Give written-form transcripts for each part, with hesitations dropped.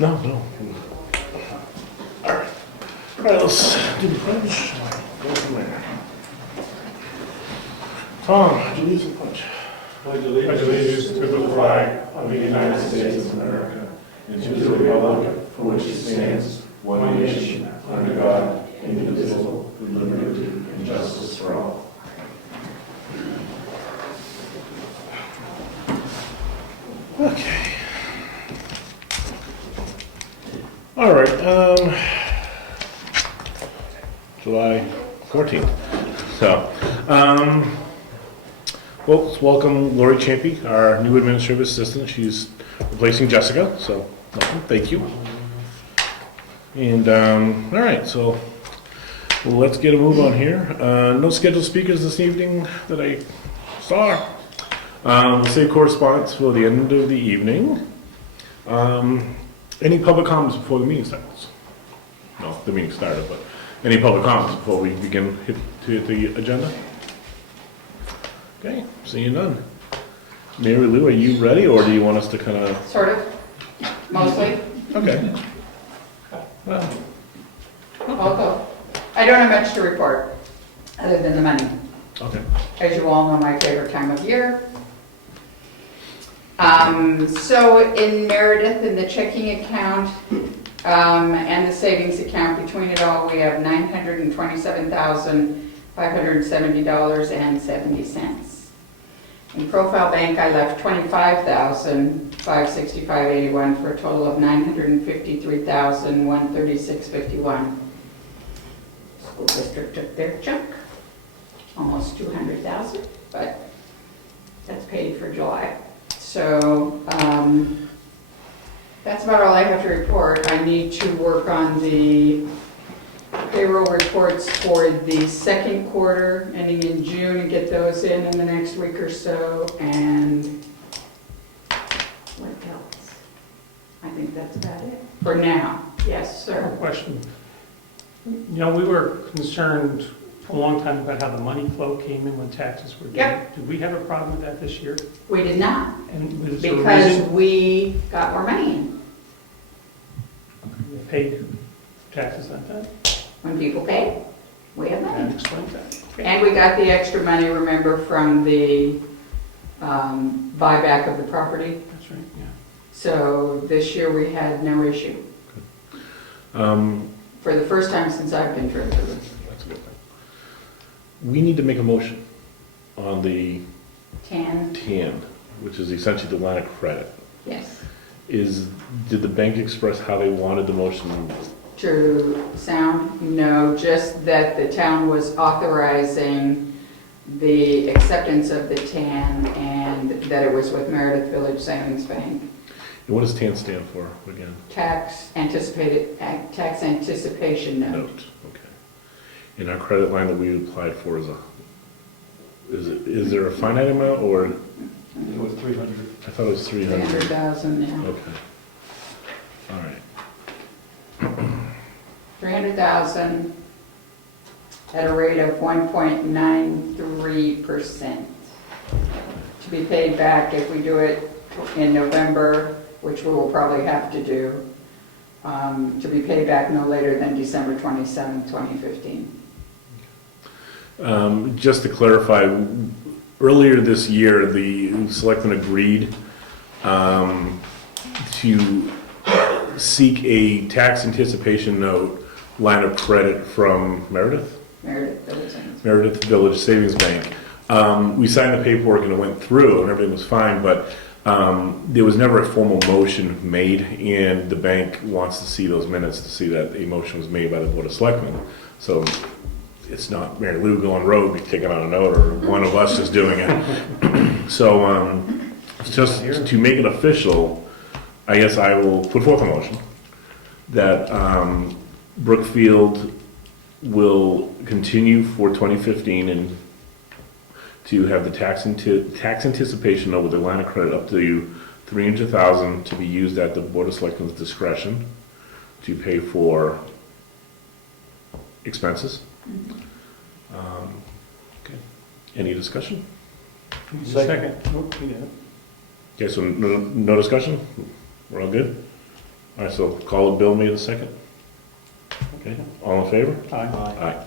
No. All right, let's do the pledge. Go from there. Tom, do you lead the pledge? Pledge allegiance to the flag of the United States of America and to the republic for which it stands, one nation, under God, indivisible, with liberty and justice for all. Okay. All right, July 14th. So, well, let's welcome Lori Champy, our new administrative assistant. She's replacing Jessica, so welcome, thank you. And, all right, so let's get a move on here. No scheduled speakers this evening that I saw. We'll save correspondence for the end of the evening. Any public comments before the meeting starts? No, the meeting started, but any public comments before we begin hit the agenda? Okay, seeing none. Mary Lou, are you ready, or do you want us to kind of? Sort of, mostly. Okay. Well, I'll go. I don't have much to report, other than the money. okay. As you all know, my favorite time of year. So in Meredith, in the checking account and the savings account, between it all, we have $927,570.70. In Profile Bank, I left $25,565.81 for a total of $953,136.51. School district took their chunk, almost $200,000, but that's paid for July. So that's about all I have to report. I need to work on the payroll reports for the second quarter ending in June and get those in the next week or so. And what else? I think that's about it for now. Yes, sir. Question. You know, we were concerned for a long time about how the money flow came in when taxes were due. Yep. Did we have a problem with that this year? We did not, And was there a because reason we got more money in. we paid taxes on that? When people pay, we have money. And explain that. Okay. And we got the extra money, remember, from the buyback of the property. That's right, yeah. So this year we had no issue, for the first time since I've been treasurer. That's a good thing. We need to make a motion on the TAN, TAN, which is essentially the line of credit. yes. Did the bank express how they wanted the motion? To sound, no, just that the town was authorizing the acceptance of the TAN and that it was with Meredith Village Savings Bank. And what does TAN stand for again? Tax anticipation note. Note, okay. And our credit line that we applied for is there a finite amount, or? It was 300. I thought it was 300. 300,000, yeah. Okay. All right. 300,000 at a rate of 1.93%. To be paid back if we do it in November, which we will probably have to do, to be paid back no later than December 27, 2015. Just to clarify, earlier this year, the selectmen agreed to seek a tax anticipation note line of credit from Meredith Village Savings Bank. We signed the paperwork and it went through and everything was fine, but there was never a formal motion made, and the bank wants to see those minutes to see that a motion was made by the Board of Selectmen. So it's not Mary Lou going rogue, taking on a note, or one of us just doing it. So just to make it official, I guess I will put forth a motion that Brookfield will continue for 2015 and to have the tax anticipation note with the line of credit up to $300,000 to be used at the Board of Selectmen's discretion to pay for expenses. Okay. Any discussion? Second. Nope, we got it. Okay, so no discussion? We're all good? All right, so call the bill made a second. Okay, all in favor? Aye. Aye.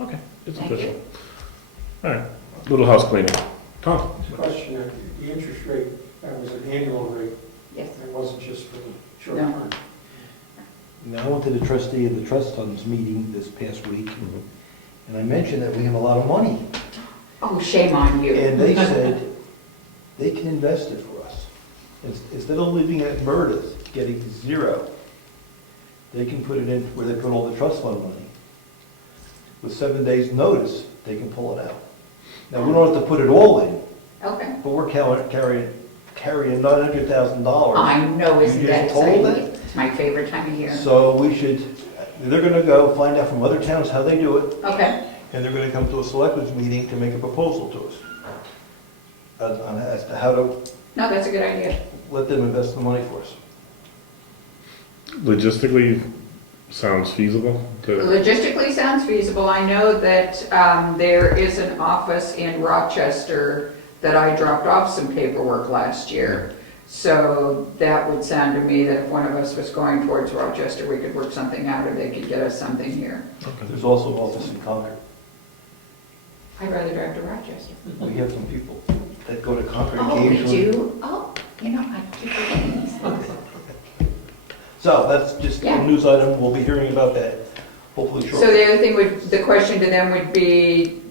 Okay, it's Thank you. official. All right, little house cleaning. Tom? Question, the interest rate, that was an annual rate, Yes. it wasn't just for the short No. term. Now, I went to the trustee of the trust funds meeting this past week, and I mentioned that we have a lot of money. Oh, shame on you. And they said they can invest it for us. Instead of leaving it at Murda's, getting zero, they can put it in where they put all the trust fund money. With 7 days' notice, they can pull it out. Now, we don't have to put it all in, Okay. but we're carrying $900,000. I know, isn't You that just told exciting? it? It's my favorite time of year. So we should, they're gonna go find out from other towns how they do it, Okay, and they're gonna come to a selectmen's meeting to make a proposal to us as to how to no, that's a good idea. let them invest the money for us. Logistically, sounds feasible to, Logistically sounds feasible. I know that there is an office in Rochester that I dropped off some paperwork last year. So that would sound to me that if one of us was going towards Rochester, we could work something out, or they could get us something here. There's also an office in Concord. I'd rather drive to Rochester. We have some people that go to Concord Oh, we occasionally. do? Oh, you know, I do things. So that's just Yeah. a news item, we'll be hearing about that hopefully So shortly. the other thing would, the question to them would be,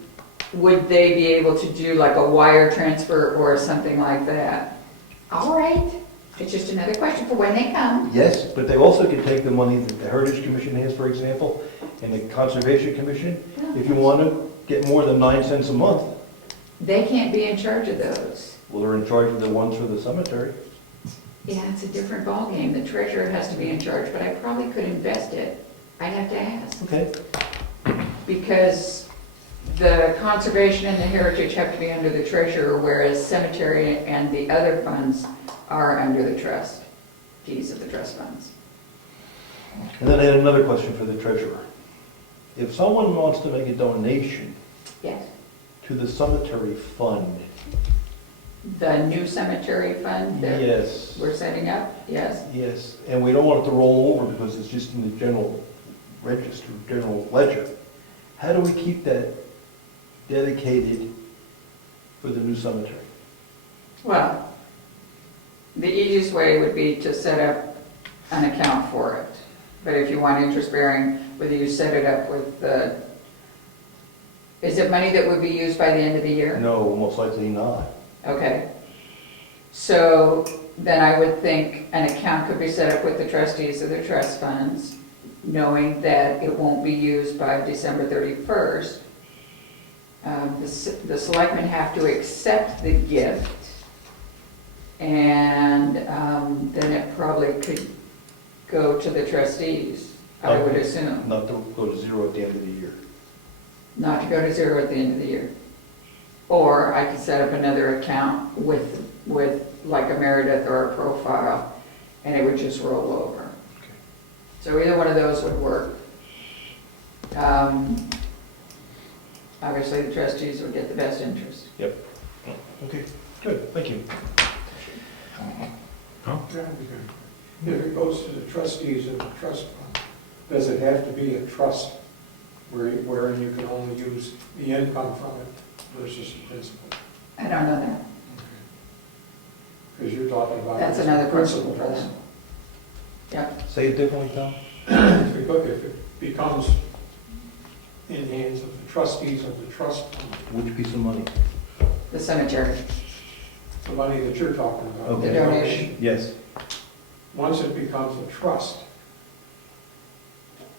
would they be able to do like a wire transfer or something like that? All right, it's just another question for when they come. Yes, but they also can take the money that the Heritage Commission has, for example, and the Conservation Commission. If you want to get more than 9 cents a month, They can't be in charge of those. well, they're in charge of the ones for the cemetery. Yeah, it's a different ballgame. The treasurer has to be in charge, but I probably could invest it. I'd have to ask. Okay. Because the conservation and the heritage have to be under the treasurer, whereas cemetery and the other funds are under the trust, keys of the trust funds. And then I had another question for the treasurer. If someone wants to make a donation Yes. to the cemetery fund, The new cemetery fund that yes, we're setting up, yes. yes, and we don't want it to roll over because it's just in the general register, general ledger, how do we keep that dedicated for the new cemetery? Well, the easiest way would be to set up an account for it. But if you want interest bearing, whether you set it up with the, is it money that would be used by the end of the year? No, most likely not. Okay. So then I would think an account could be set up with the trustees of the trust funds, knowing that it won't be used by December 31st. The selectmen have to accept the gift, and then it probably could go to the trustees, I would assume. Not to go to zero at the end of the year. Not to go to zero at the end of the year. Or I could set up another account with like a Meredith or a profile, and it would just roll over. Okay. So either one of those would work. Obviously, the trustees would get the best interest. Okay, good, thank you. If it goes to the trustees of the trust fund, does it have to be a trust wherein you can only use the income from it versus the principal? I don't know that. Because you're talking about. That's another principle for them. Yep. Say it differently, Tom? If it becomes in the hands of the trustees of the trust fund, Which piece of money? The cemetery, the money that you're talking about. Okay. the donation. Yes. Once it becomes a trust,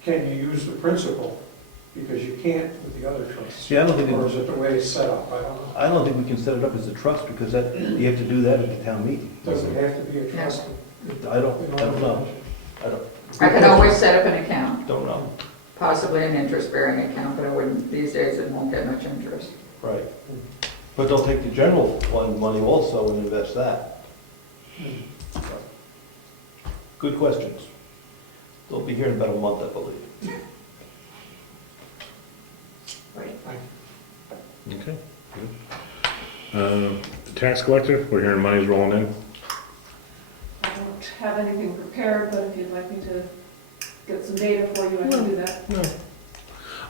can you use the principal? Because you can't with the other trusts. See, I don't think, Or is it the way it's set up? I don't know. I don't think we can set it up as a trust because that, you have to do that at the town meeting. Does it have to be a trust? I don't know. I could always set up an account, Don't know. possibly an interest-bearing account, but I wouldn't, these days it won't get much interest. Right. But they'll take the general fund money also and invest that. Good questions. They'll be here in about a month, I believe. Right. okay. Tax collector, we're hearing money's rolling in. I don't have have anything prepared, but if you'd like me to get some data for you, I can do that.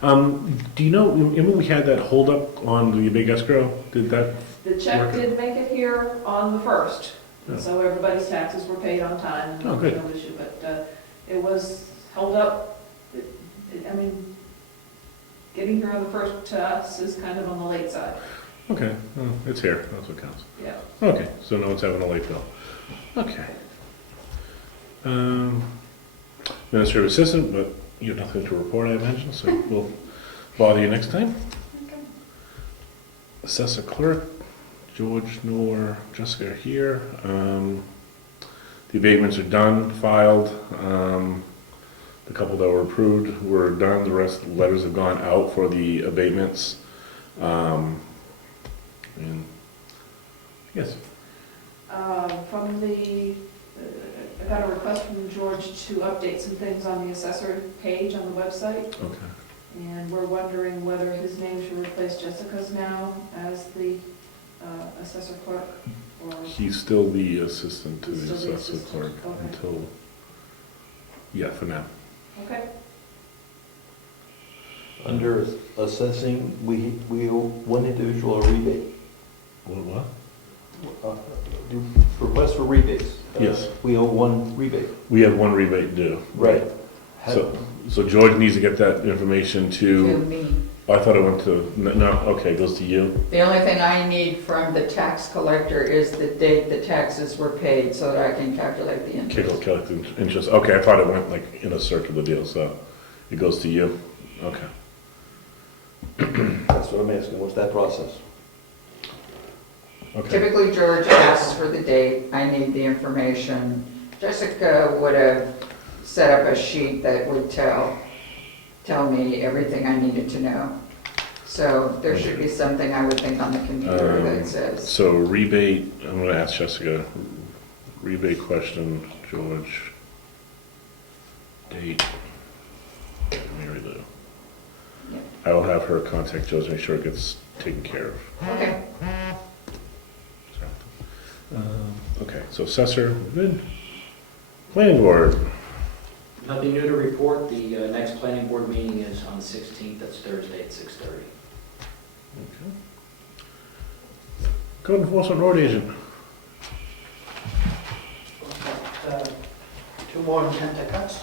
No. Do you know, remember we had that holdup on the big escrow? Did that, The check Working. did make it here on the 1st, Oh. so everybody's taxes were paid on time. Oh, good. No issue, but it was held up. I mean, getting here on the 1st to us is kind of on the late side. okay, well, it's here, that's what counts. Yeah. Okay, so no one's having a late bill. Okay. Administrative assistant, but you have nothing to report, I imagine, so we'll bother you next time. Okay. Assessor clerk, George, Nor, Jessica are here. The abatements are done, filed. The couple that were approved were done. The rest, letters have gone out for the abatements. And yes, From the, I got a request from George to update some things on the assessor page on the website, okay. and we're wondering whether his name should replace Jessica's now as the assessor clerk, or... He's still the assistant to He's the still the assessor clerk assistant, okay. until, yeah, for now. Okay. Under assessing, we owe one individual a rebate. What? Do request for rebates. Yes. We owe one rebate. We have one rebate due. Right. So George needs to get that information To to, me. I thought it went to, no, okay, it goes to you. The only thing I need from the tax collector is the date the taxes were paid, so that I can calculate the interest. Calculate the interest. Okay, I thought it went like in a circular deal, so it goes to you. Okay. That's what I'm asking, what's that process? Okay. Typically, George asks for the date, I need the information. Jessica would have set up a sheet that would tell me everything I needed to know. So there should be something, I would think, on the computer that says. So rebate, I'm gonna ask Jessica, rebate question, George, date, Mary Lou. Yep. I will have her contact George, make sure it gets taken care of. Okay, Okay, so assessor, good. Planning board, Nothing new to report. The next planning board meeting is on the 16th. That's Thursday at 6:30. okay. Code enforcement road agent, Two more intent cuts.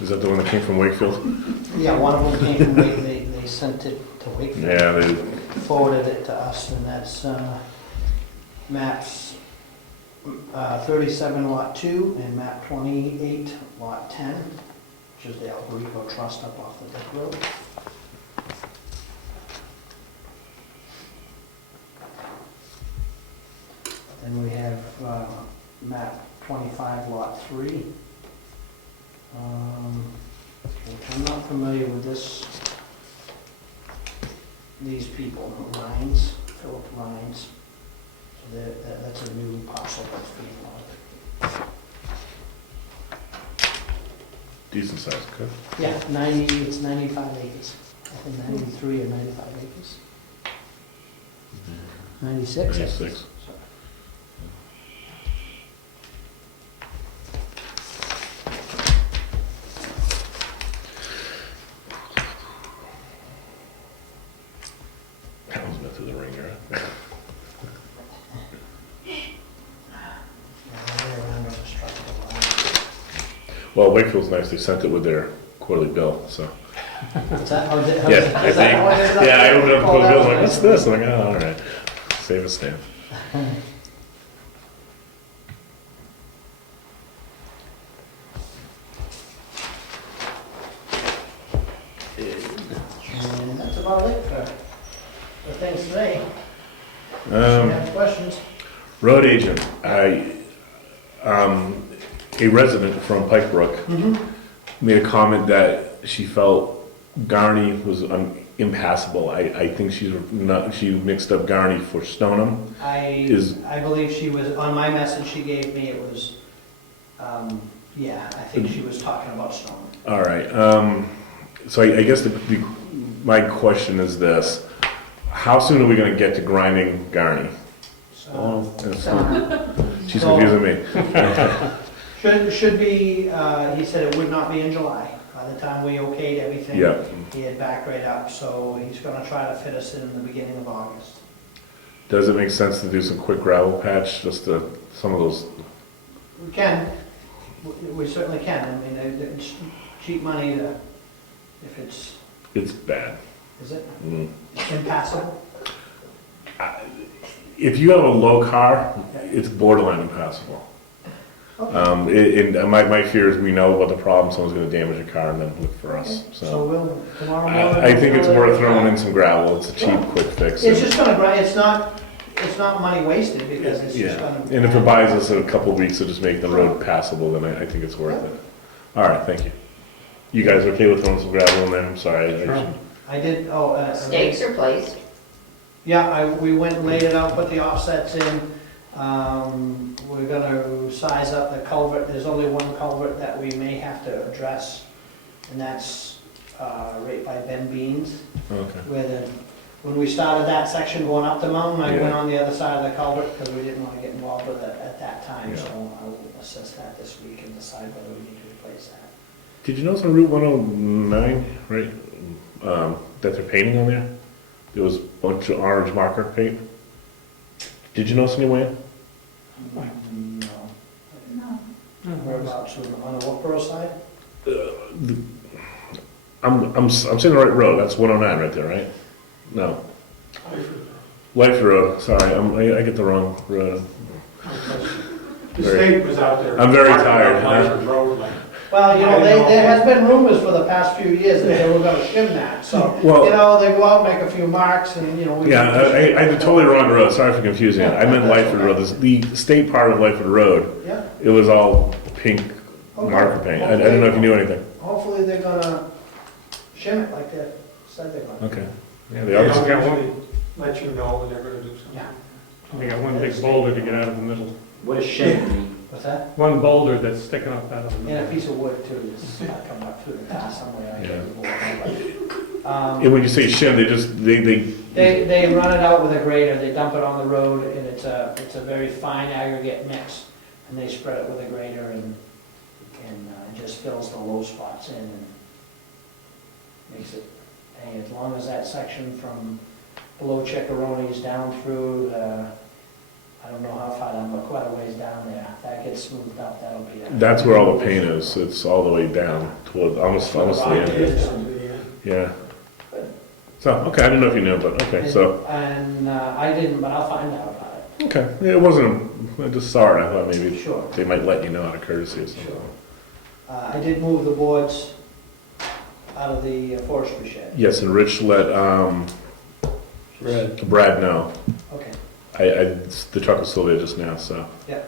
is that the one that came from Wakefield? Yeah, one of them came from Wakefield, they sent it to Wakefield, Yeah, they, forwarded it to us, and that's maps 37 lot 2 and map 28 lot 10, which is the Alberico Trust up off the Dick Road. Then we have map 25 lot 3. Which I'm not familiar with these people, Rhines, Philip Rhines. So that's a new parcel that's being logged. decent size, okay. Yeah, it's 95 acres. I think 93 or 95 acres. 96? 96. Sorry. That was meant through the ringer. Yeah, they're around on the structural line. Well, Wakefield's nice, they sent it with their quarterly bill, so. What's that? Oh, Yeah, I is that what it is? think, yeah, I opened up the Oh, quarterly bill, that's like, what's nice. this? I'm like, oh, all right, save a stamp. And that's about it for things today. If you Um, have questions? Road agent, a resident from Pike Brook made a comment that she felt Garney was impassable. I think she mixed up Garney for Stoneham. Is- I believe she was, on my message she gave me, it was, yeah, I think she was talking about Stone. All right, so I guess my question is this: how soon are we gonna get to grinding Garney? So Oh, yes. So, She's confusing me. Should be, he said it would not be in July. By the time we okayed everything, Yeah. he had backed right up, so he's gonna try to fit us in the beginning of August. Does it make sense to do some quick gravel patch, just to, some of those, We can, we certainly can. I mean, it's cheap money to, if it's, it's bad. is it Mm. impassable? If you have a low car, it's borderline impassable. My fear is we know about the problem, someone's gonna damage a car and then look for us, So so. we'll, tomorrow morning. I think it's worth throwing in some gravel, it's a cheap, quick fix. It's just gonna grind, it's not money wasted because it's just Yeah, gonna. and if it buys us a couple weeks of just making the road passable, then I think it's worth it. All right, thank you. You guys okay with throwing some gravel in there? I'm sorry. Sure. I did, Stakes are placed. Yeah, we went and laid it out, put the offsets in. We're gonna size up the culvert. There's only one culvert that we may have to address, and that's right by Ben Beans, Okay. where when we started that section going up the mountain, I Yeah. went on the other side of the culvert because we didn't want to get involved with it at that time, Yeah. so I'll assess that this week and decide whether we need to replace that. Did you notice on Route 109, right, that they're painting on there? There was a bunch of orange marker paint. Did you notice anywhere? No. No. Whereabouts, on the Wolfboro side? I'm saying the right road, that's 109 right there, right? No, Life Road, sorry, I get the wrong road. The state was out there. I'm very tired, huh? Lyford Road, like, Well, you know, I know. there has been rumors for the past few years that they were gonna shim that, so, Well- you know, they go out, make a few marks, and, you know, we. Yeah, I did totally wrong road, sorry for confusing it. I meant Lyford Road, the state part of Lyford Road, Yeah, it was all pink Okay. marker paint. I don't know if you knew anything. hopefully they're gonna shim it like they said they're gonna. Okay. Yeah, they they obviously, don't usually let you know when they're gonna do something. Yeah. They got one big boulder to get out of the middle. What does shame mean? What's that? One boulder that's sticking up out of the And middle. a piece of wood too, is coming up through the car somewhere. I Yeah. can't and when you say shim, They run it out with a grader, they dump it on the road, and it's a very fine aggregate mix, and they spread it with a grader, and it just fills the low spots in, and makes it, hey, as long as that section from below Chickarooni's down through, I don't know how far down, but quite a ways down there, that gets smoothed out, that'll be. that's where all the paint is. It's all the way down toward, almost the end. Yeah. So, okay, I didn't know if you knew, but okay, so, And I didn't, but I'll find out about it. okay. Yeah, it wasn't, I just saw it. I thought maybe Sure. they might let you know out of courtesy or something. Sure. I did move the boards out of the forestry shed. Yes, and Rich let, Brad know. Okay, The truck was still there just now, so. Yeah.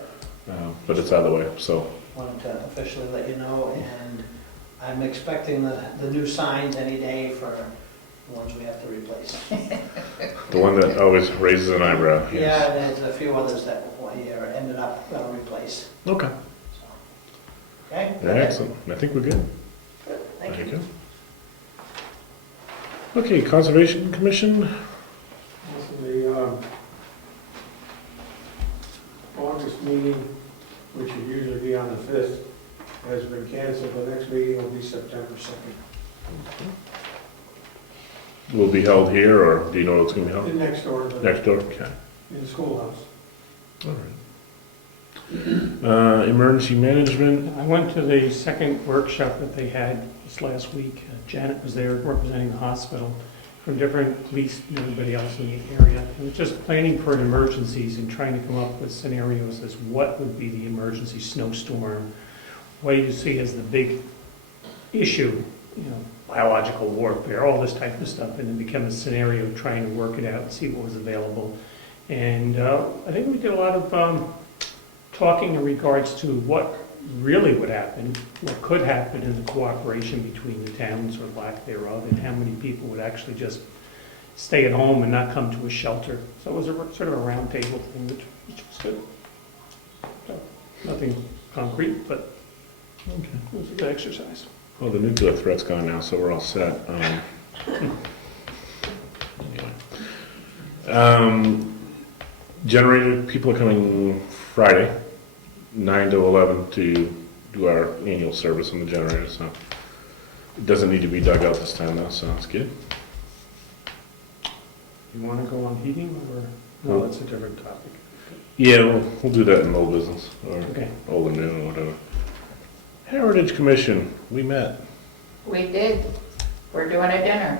But it's out of the way, so. wanted to officially let you know, and I'm expecting the new signs any day for the ones we have to replace. The one that always raises an eyebrow. Yeah, yes. and there's a few others that we ended up gonna replace, Okay. so. Okay? Excellent. I think we're good. Good, thank you. Okay, Conservation Commission. The August meeting, which would usually be on the 5th, has been canceled. The next meeting will be September 2nd. Will be held here, or do you know what's going to be held? Next door, Next door? Okay. in the schoolhouse. All right. Emergency management. I went to the second workshop that they had this last week. Janet was there representing the hospital from different police and everybody else in the area. And it's just planning for emergencies and trying to come up with scenarios as what would be the emergency snowstorm. What do you see as the big issue, you know, biological warfare, all this type of stuff, and then become a scenario trying to work it out and see what was available. And I think we did a lot of talking in regards to what really would happen, what could happen in the cooperation between the towns or lack thereof, and how many people would actually just stay at home and not come to a shelter. So it was a sort of a round table thing, which was good. So, nothing concrete, but it was a good exercise. Well, the nuclear threat's gone now, so we're all set. Anyway. Generator, people are coming Friday, 9 to 11 to do our annual service on the generator, so it doesn't need to be dug out this time though, so it's good. You want to go on heating, or, no, that's a different topic. Yeah, we'll do that in old business, or Okay. old and new, or whatever. Heritage Commission, we met. We did. We're doing a dinner.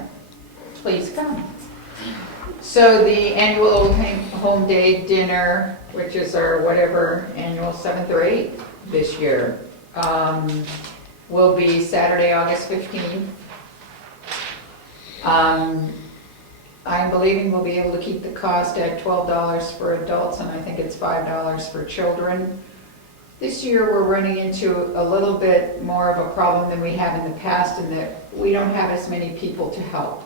Please come. So the annual Old Home Day dinner, which is our whatever annual 7th or 8th this year, will be Saturday, August 15th. I'm believing we'll be able to keep the cost at $12 for adults, and I think it's $5 for children. This year, we're running into a little bit more of a problem than we have in the past in that we don't have as many people to help.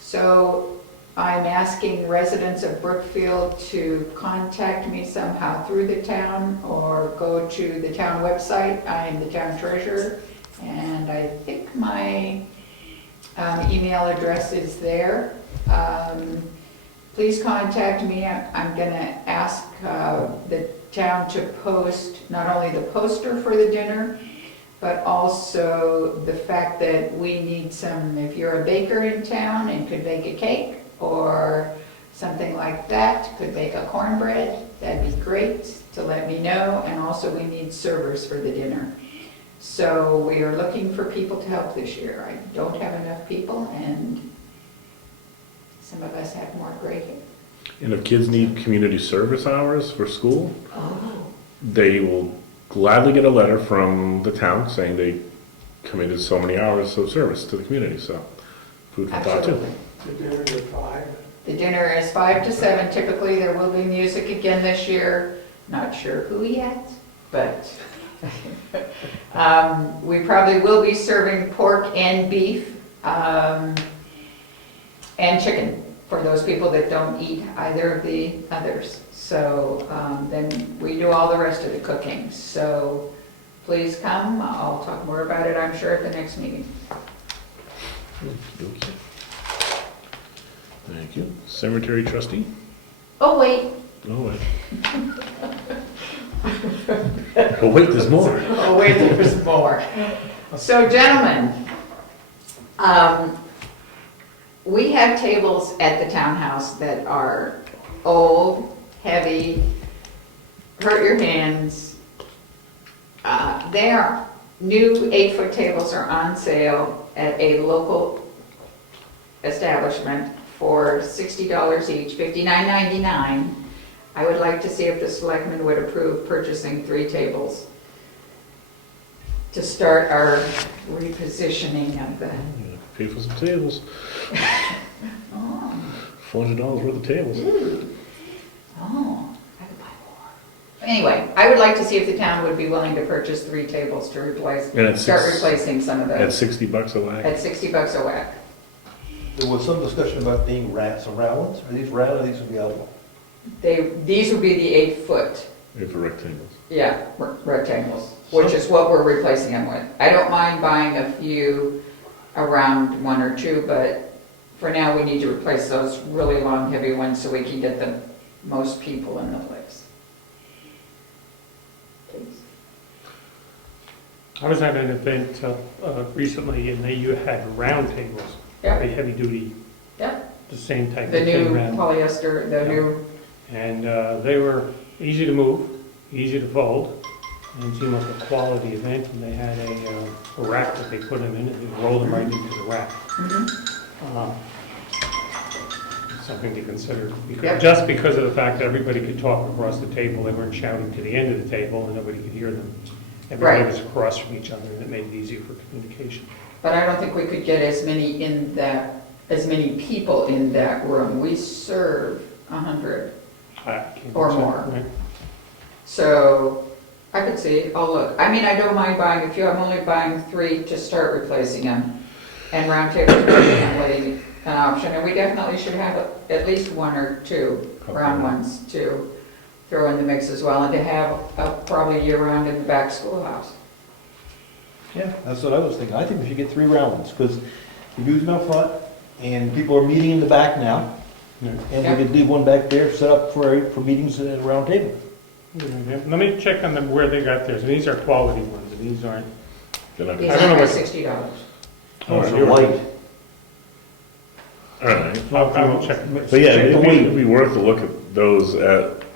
So I'm asking residents of Brookfield to contact me somehow through the town or go to the town website. I am the town treasurer, and I think my email address is there. Please contact me. I'm going to ask the town to post not only the poster for the dinner, but also the fact that we need some, if you're a baker in town and could bake a cake or something like that, could bake a cornbread, that'd be great to let me know. And also we need servers for the dinner. So we are looking for people to help this year. I don't have enough people, and some of us have more gray hair. And if kids need community service hours for school, Oh. they will gladly get a letter from the town saying they committed so many hours of service to the community, so food for thought too. Absolutely. The dinner at 5. The dinner is 5 to 7. Typically, there will be music again this year. Not sure who yet, but we probably will be serving pork and beef and chicken for those people that don't eat either of the others. So then we do all the rest of the cooking. So please come. I'll talk more about it, I'm sure, at the next meeting. Okay. Thank you. Cemetery trustee? Oh, wait. Oh, wait. Oh, wait, there's more. Oh, wait, there's more. So, gentlemen, we have tables at the townhouse that are old, heavy, hurt your hands. Their new 8-foot tables are on sale at a local establishment for $60 each, $59.99. I would like to see if the selectmen would approve purchasing 3 tables to start our repositioning of the... Pay for some tables. Oh, $400 worth of tables. oh, I could buy more. Anyway, I would like to see if the town would be willing to purchase 3 tables to replace, And it's start replacing some of At those $60 a whack. at $60 a whack. There was some discussion about being some round ones. Are these round or these would be oval? These would be the 8-foot, For rectangles. yeah, rectangles, which is what we're replacing them with. I don't mind buying a few around 1 or 2, but for now we need to replace those really long, heavy ones so we can get the most people in the place. Please. I was at an event recently, and you had round tables, Yep. very heavy duty, Yep, the same type the of new thing round. polyester, the Yeah. new, And they were easy to move, easy to fold, and seemed like a quality event, and they had a rack that they put them in, and you roll them right into the rack. mhm. Something to consider, because, Yep. just because of the fact that everybody could talk across the table, they weren't shouting to the end of the table, and nobody could hear them. Everybody Right. was across from each other, and it made it easier for communication. But I don't think we could get as many people in that room. We serve 100. I can't Or say, more. right? So I could see, oh look, I mean, I don't mind buying a few, I'm only buying 3 to start replacing them. And round tables are definitely an option, and we definitely should have at least 1 or 2 round ones to throw in the mix as well, and to have probably year-round in the back schoolhouse. Yeah, that's what I was thinking. I think we should get 3 round ones, because you do them out front, and people are meeting in the back now. Yeah. And we could leave one back there set up for meetings at a round table. Yeah. Let me check on them where they got theirs, and these are quality ones, and these aren't. They're not These gonna- I don't know are what- $60. Oh, Alright. so light. All right. I'll check. But yeah, Check the it'd weight. be worth to look at those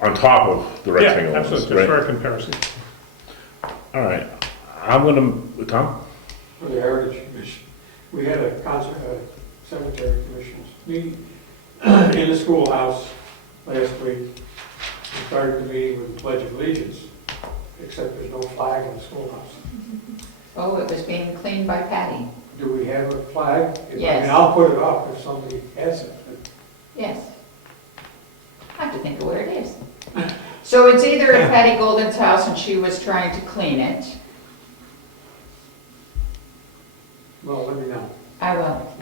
on top of the Yeah, rectangle ones, absolutely, just right? for a comparison. All right, I'm gonna, Tom? For the Heritage Commission. We had a cemetery commissioners meeting in the schoolhouse last week. We started the meeting with the Pledge of Allegiance, except there's no flag in the schoolhouse. Oh, it was being cleaned by Patty. Do we have a flag? Yes. And I'll put it up if somebody has it. Yes. I have to think of where it is. So it's either at Patty Golden's house and she was trying to clean it. Well, let me know. I will.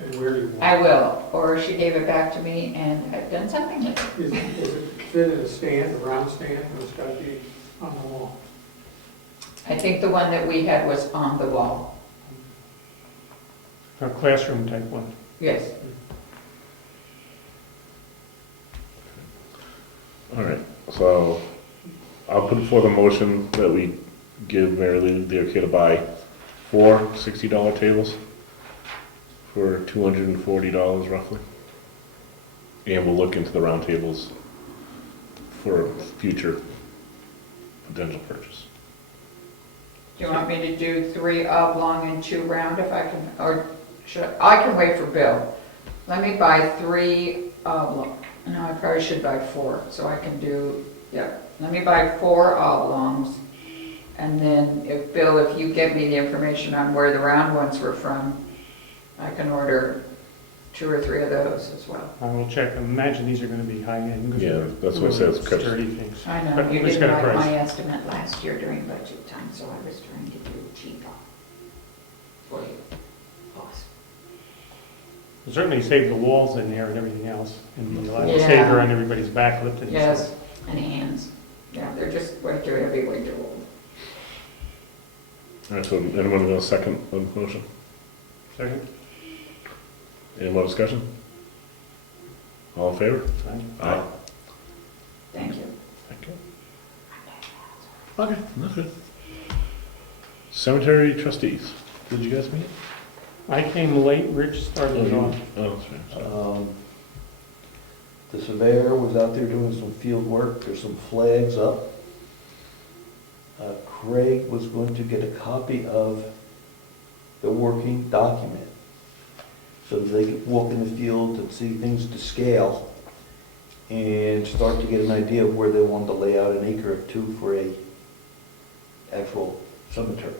And where do you want I will. Or she gave it back to me and I've done something with it. it? Is it fit in a stand, a round stand, or it's got to be on the wall? I think the one that we had was on the wall. A classroom type one. Yes. All right, so I'll put forth a motion that we give Mary Lou the okay to buy 4 $60 tables for $240 roughly. And we'll look into the round tables for future potential purchase. Do you want me to do 3 oblong and 2 round if I can, or I can wait for Bill. Let me buy 3 oblong. No, I probably should buy 4, so I can do, yeah. Let me buy 4 oblongs. And then if, Bill, if you get me the information on where the round ones were from, I can order 2 or 3 of those as well. I will check. I imagine these are gonna be high-end. 'cause Yeah, they're that's what it says, Chris. Sturdy things. I know, But you let's didn't get a like price. my estimate last year during budget time, so I was trying to do cheaper for you. Awesome. We'll certainly save the walls in there and everything else, and be a lot Yeah. safer on everybody's back lifting. Yes, and hands. Yeah, they're just way too heavy, way too old. All right, so anyone going to second the motion? Second? Any more discussion? All in favor? Fine. Aye. Thank you. Thank you. Okay, that's good. Cemetery trustees, did you guys meet? I came late, Rich started it off. Oh, that's right. Sorry. The surveyor was out there doing some field work, there's some flags up. Craig was going to get a copy of the working document, so that they could walk in the field and see things to scale, and start to get an idea of where they wanted to lay out an acre or 2 for a actual cemetery.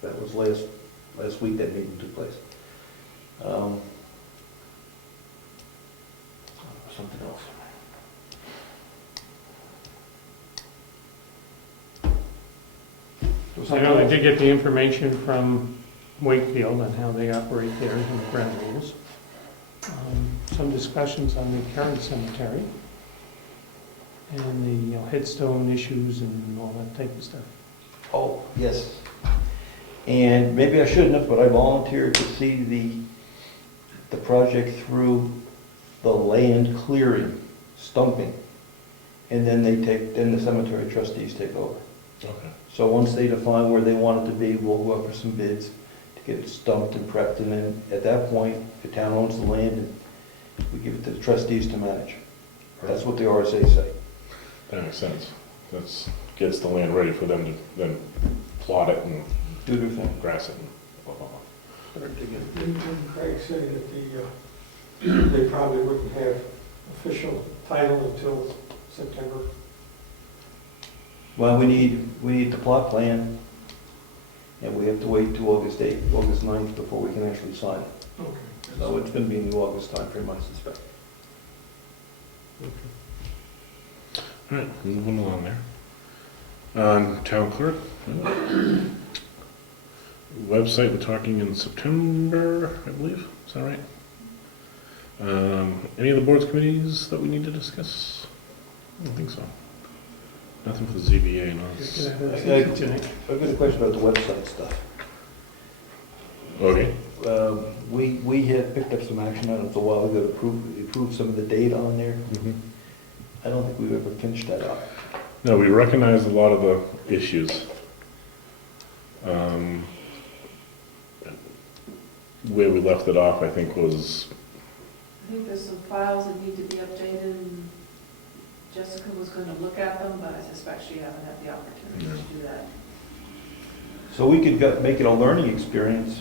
That was last week that meeting took place. Something else. I know they did get the information from Wakefield on how they operate theirs and the ground rules. Some discussions on the current cemetery and the headstone issues and all that type of stuff. Oh, yes. And maybe I shouldn't have, but I volunteered to see the project through the land clearing, stumping. And then then the cemetery trustees take over. Okay. So once they define where they want it to be, we'll go up for some bids to get it stumped and prepped. And then at that point, the town owns the land and we give it to the trustees to manage. That's what the RSA say. That makes sense. That gets the land ready for them to then plot it and Do their thing. grass it and blah, blah, blah. Didn't Craig say that they probably wouldn't have official title until September? Well, we need the plot plan, and we have to wait till August 8th, August 9th before we can actually sign it. Okay. So it's gonna be in the August timeframe, I suspect. All right, moving along there. Town clerk. Website, we're talking in September, I believe. Is that right? Any of the boards committees that we need to discuss? I don't think so. Nothing for the ZBA, no. I've got a question about the website stuff. Okay, We had picked up some action on it a while ago to approve some of the data on there. I don't think we've ever finished that up. no, we recognize a lot of the issues. Where we left it off, I think, was, I think there's some files that need to be updated, and Jessica was gonna look at them, but I suspect she hasn't had the opportunity to do that. So we could make it a learning experience.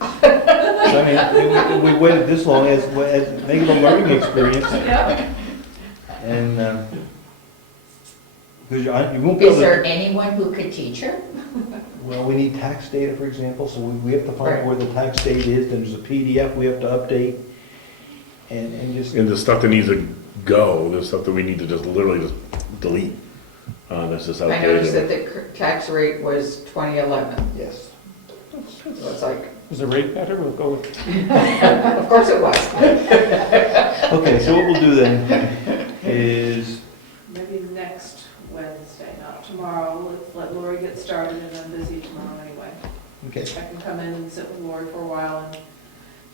I mean, we waited this long as make it a learning experience. Yeah. And, because you won't be able Is to. there anyone who could teach her? Well, we need tax data, for example, so we have to find Right. where the tax data is, then there's a PDF we have to update, and just, and the stuff that needs to go, there's stuff that we need to just literally just delete. That's just I outdated. noticed that the tax rate was 2011. yes. So it's like, Was the rate better? We'll go with, of course it was. Okay, so what we'll do then is, Maybe next Wednesday, not tomorrow. Let's let Lori get started, and I'm busy tomorrow anyway. okay, I can come in and sit with Lori for a while and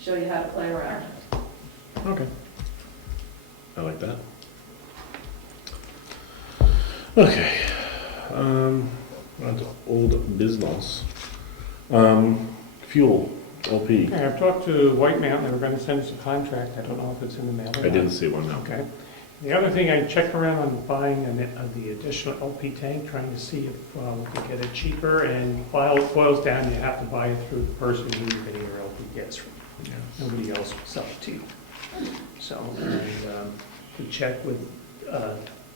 show you how to play around. Okay. I like that. Okay. On to old business. Fuel, LP. okay, I've talked to White Mountain, they were gonna send us a contract, I don't know if it's in the mail or I not. didn't see one, no. Okay. The other thing, I checked around on buying the additional LP tank, trying to see if we could get it cheaper, and boils down, you have to buy it through the person who you're getting your LP gas from. Nobody else will sell it to you. So, we check with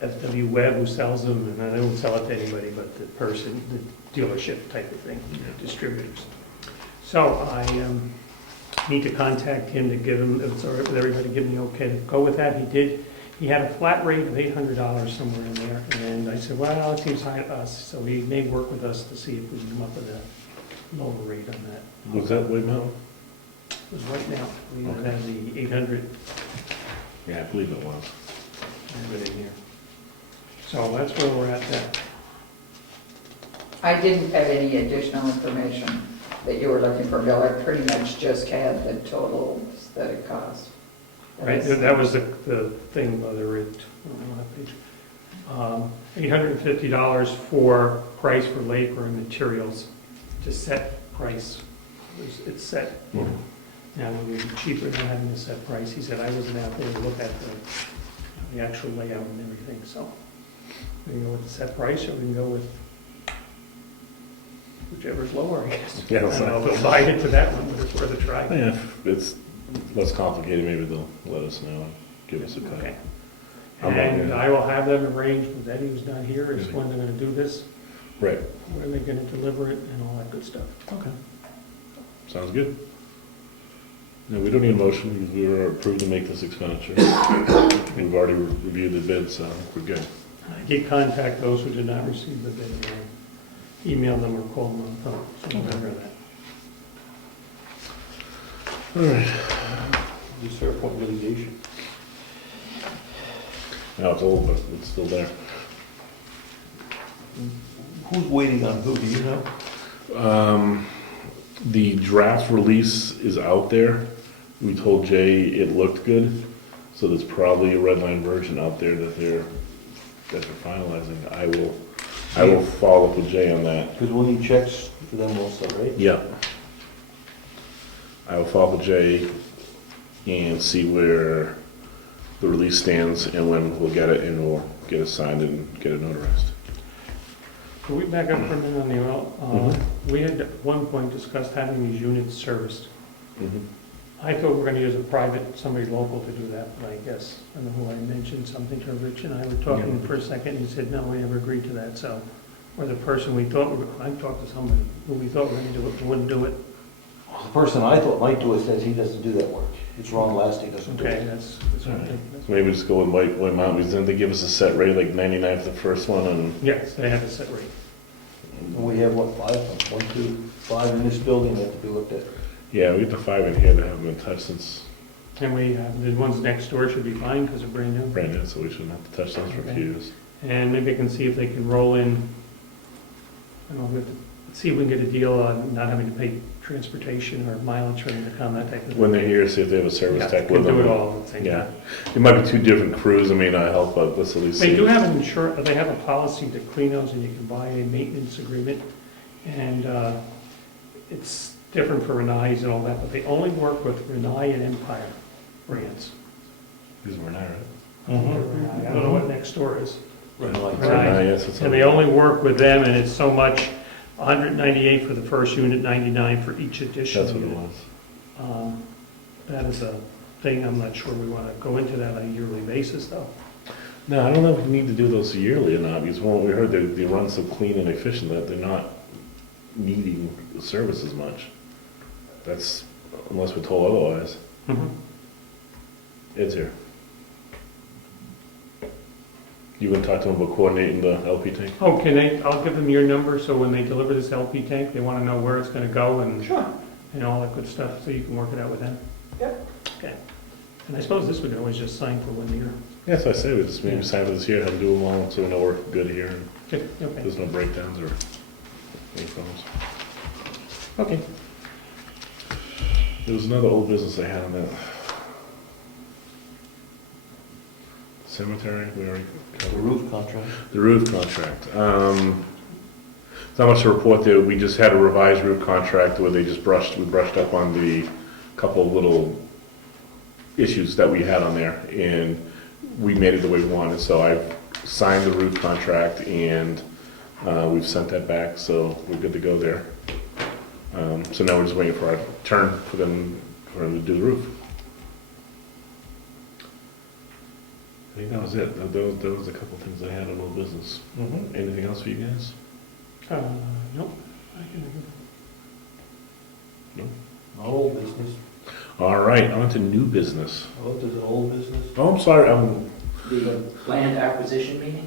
FW Webb, who sells them, and I don't sell it to anybody but the person, the dealership type of thing, distributors. So I need to contact him to give him, if it's all right with everybody, give me okay to go with that. He did, he had a flat rate of $800 somewhere in there, and I said, well, it seems high to us, so he may work with us to see if we can come up with a lower rate on that. Was that Wade Mountain? It was right now, we Okay. have the 800 Yeah, I believe it was. in here. So that's where we're at then. I didn't have any additional information that you were looking for, Bill. I pretty much just had the totals that it cost. Right, that was the thing, whether it, on that page. $850 for price for labor and materials, to set price, it's set. Now, it would be cheaper than having a set price. He said, I wasn't out there to look at the actual layout and everything, so we can go with the set price, or we can go with whichever's lower, I guess. Yeah, I don't know if they'll buy into that one, but it's worth a try. Yeah, if it's less complicated, maybe they'll let us know and give us a cut. Okay. I'm not And gonna- I will have them arranged with Eddie, who's not here, is when they're gonna do this, Right, when they're gonna deliver it, and all that good stuff. okay. Sounds good. No, we don't need a motion because we were approved to make this expenditure. We've already reviewed the bid, so I think we're good. I did contact those who did not receive the bid, and email them or call them on the phone, so remember that. All right. the Fairpoint litigation. Now it's old, but it's still there. Who's waiting on who, do you know? The draft release is out there. We told Jay it looked good, so there's probably a red line version out there that they're finalizing. I will follow up with Jay on that. Because we'll need checks for them also, right? Yeah. I will follow up with Jay and see where the release stands and when we'll get it, and we'll get it signed and get it notarized. Can we back up for a minute on the oil? We had at one point discussed having these units serviced. I thought we were gonna use a private, somebody local to do that, but I guess, I don't know who I mentioned something to, Rich and I were talking for a second, and he said, no, we never agreed to that, so, or the person we thought, I talked to somebody who we thought were gonna do it, wouldn't do it. The person I thought might do it says he doesn't do that work. It's Ron Last, he doesn't do Okay, it. that's what I think. Maybe just go with White Mountain, because then they give us a set rate, like 99 for the first one, and Yes, they have a set rate. And we have, what, 5? 1, 2, 5 in this building that have to be looked at. yeah, we get the 5 in here that haven't been touched since And we have, the ones next door should be fine, because they're brand new. brand new, so we shouldn't have to touch those for a few years. And maybe I can see if they can roll in, I don't know, we have to see if we can get a deal on not having to pay transportation or mileage for them to come, that type of thing. When they're here, see if they have a service Yeah, tech can with them. do it all at the same Yeah. time. It might be two different crews, it may not help, but let's at least see. They do have an they have a policy to clean those, and you can buy a maintenance agreement, and it's different for Renai's and all that, but they only work with Renai and Empire brands. These were not, right? I don't know what next door is. Right, like- Renai. Yes, it's And they only work with them, and it's so much, 198 for the first unit, 99 for each additional That's what it unit. was. That is a thing, I'm not sure we want to go into that on a yearly basis, though. No, I don't know if we need to do those yearly or not, because from what we heard, they run so clean and efficient that they're not needing the service as much. That's, unless we're told otherwise. Ed's here. You gonna talk to them about coordinating the LP tank? Oh, I'll give them your number, so when they deliver this LP tank, they want to know where it's going to go and all that good stuff, so you can work it out with them. Yep. Okay. And I suppose this we can always just sign for 1 year. Yes, I say we just maybe sign for this year, have them do them all, so we know we're good here, and Good, okay. there's no breakdowns or any problems. Okay. There was another old business I had on that. Cemetery, we already The covered. roof contract. The roof contract. Not much to report there. We just had a revised roof contract where we brushed up on the couple of little issues that we had on there, and we made it the way we wanted. So I've signed the roof contract, and we've sent that back, so we're good to go there. So now we're just waiting for our turn for them to do the roof. I think that was it. There was a couple of things I had on old business. Anything else for you guys? Nope. I can- Old business. All right, on to new business. Oh, there's an old business? Oh, I'm sorry. The land acquisition meeting?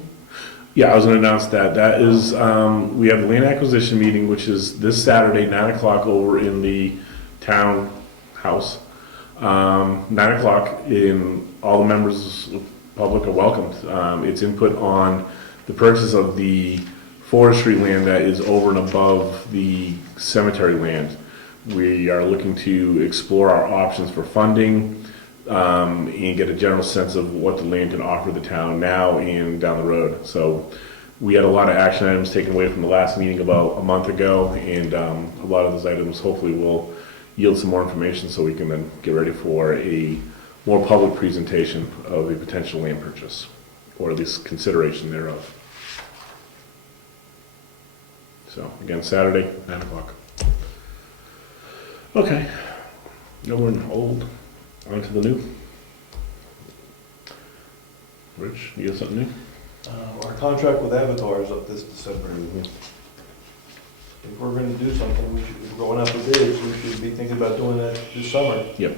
Yeah, I was going to announce that. That is, we have the land acquisition meeting, which is this Saturday, 9 o'clock over in the town house. 9 o'clock, in all the members of the public are welcomed. It's input on the purchase of the forestry land that is over and above the cemetery land. We are looking to explore our options for funding and get a general sense of what the land can offer the town now and down the road. So we had a lot of action items taken away from the last meeting about a month ago, and a lot of those items hopefully will yield some more information so we can then get ready for a more public presentation of a potential land purchase, or at least consideration thereof. So again, Saturday, 9 o'clock. Okay, no more old, on to the new. Rich, you got something new? Our contract with Avatar is up this December. If we're gonna do something, if we're going out for bids, we should be thinking about doing that this summer. Yep.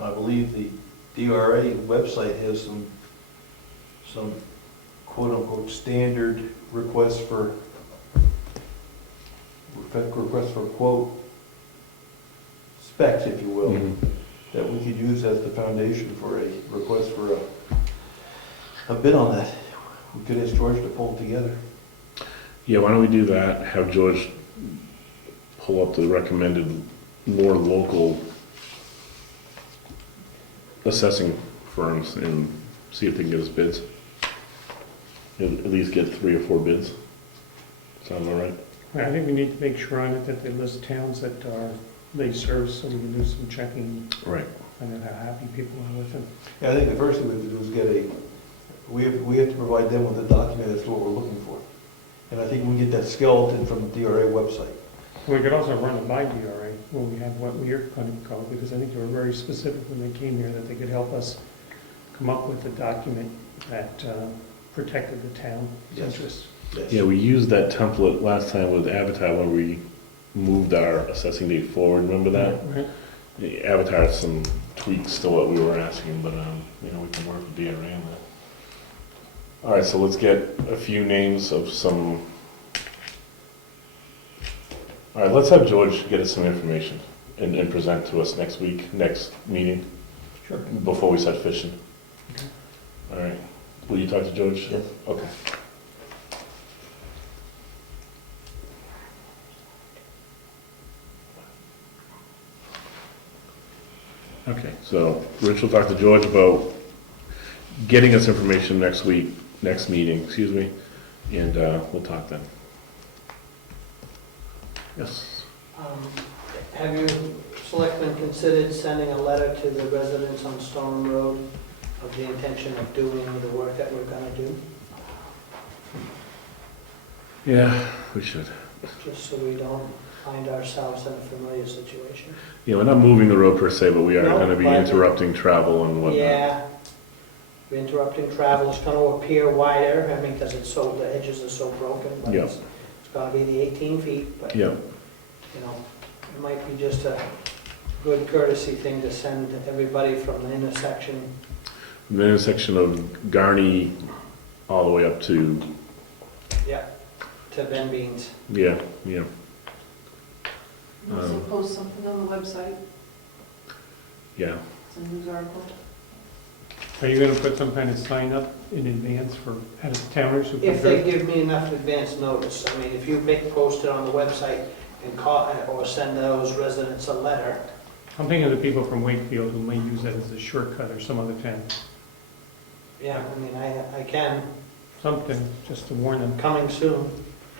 I believe the DRA website has some quote-unquote standard requests for quote specs, if you will, that we could use as the foundation for a request for a bid on that. We could ask George to pull it together. Yeah, why don't we do that? Have George pull up the recommended more local assessing firms and see if they can get us bids. At least get 3 or 4 bids. Sound all right? I think we need to make sure on it that they list towns that they serve, so we can do some checking, Right. find out how happy people are with them. Yeah, I think the first thing we have to do is we have to provide them with a document as to what we're looking for. And I think we can get that skeleton from the DRA website. We could also run it by DRA when we have what we're going to call, because I think they were very specific when they came here that they could help us come up with a document that protected the town's Yes. interests. Yes. Yeah, we used that template last time with Avatar when we moved our assessing date forward. Remember that? Right. The Avatar has some tweaks to what we were asking, but we can work with DRA on that. All right, so let's get a few names of some. All right, let's have George get us some information and present to us next week, next meeting, Sure. before we start fishing. All right. Will you talk to George? Yes. Okay. Okay, so Rich will talk to George about getting us information next week, next meeting, excuse me, and we'll talk then. Yes. Have you, selectmen, considered sending a letter to the residents on Stone Road of the intention of doing the work that we're gonna do? Yeah, we should. Just so we don't find ourselves in a familiar situation. Yeah, we're not moving the road per se, but we are No, gonna be but- interrupting travel and whatnot. Yeah. We're interrupting travel, it's gonna appear wider, I mean, because it's so, the edges are so broken, but Yeah. it's gonna be the 18 feet, but, Yeah, you know, it might be just a good courtesy thing to send everybody from the intersection. from the intersection of Garney all the way up to, To Ben Beans. yeah. You also post something on the website, Yeah. it's a news article. Are you gonna put some kind of sign up in advance for out-of-towners who If can they go? give me enough advance notice, I mean, if you post it on the website and call, or send those residents a letter. I'm thinking of the people from Wakefield who may use that as a shortcut or some other town. Yeah, I mean, I can, Something, just to warn them. coming soon.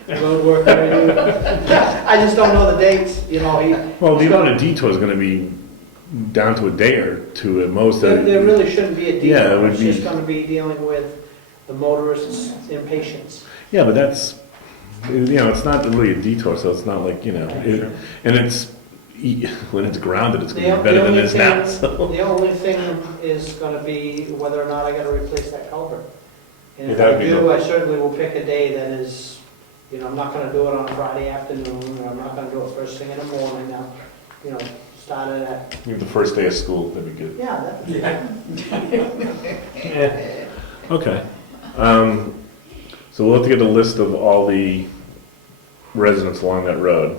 Road work review. I just don't know the dates, you know, Well, the amount of detour is gonna be down to a day or two at most. there really shouldn't be a Yeah, it detour, would it's be- just gonna be dealing with the motorists' impatience. Yeah, but that's, it's not really a detour, so it's not like, and it's, when it's grounded, it's gonna be better than it is now, so. The only thing is gonna be whether or not I gotta replace that culvert. And if Yeah, I that'd be do, good. I certainly will pick a day that is, I'm not gonna do it on a Friday afternoon, or I'm not gonna do it first thing in the morning, I'll, start it at, Maybe the first day of school, that'd be good. yeah, Okay. So we'll have to get a list of all the residents along that road.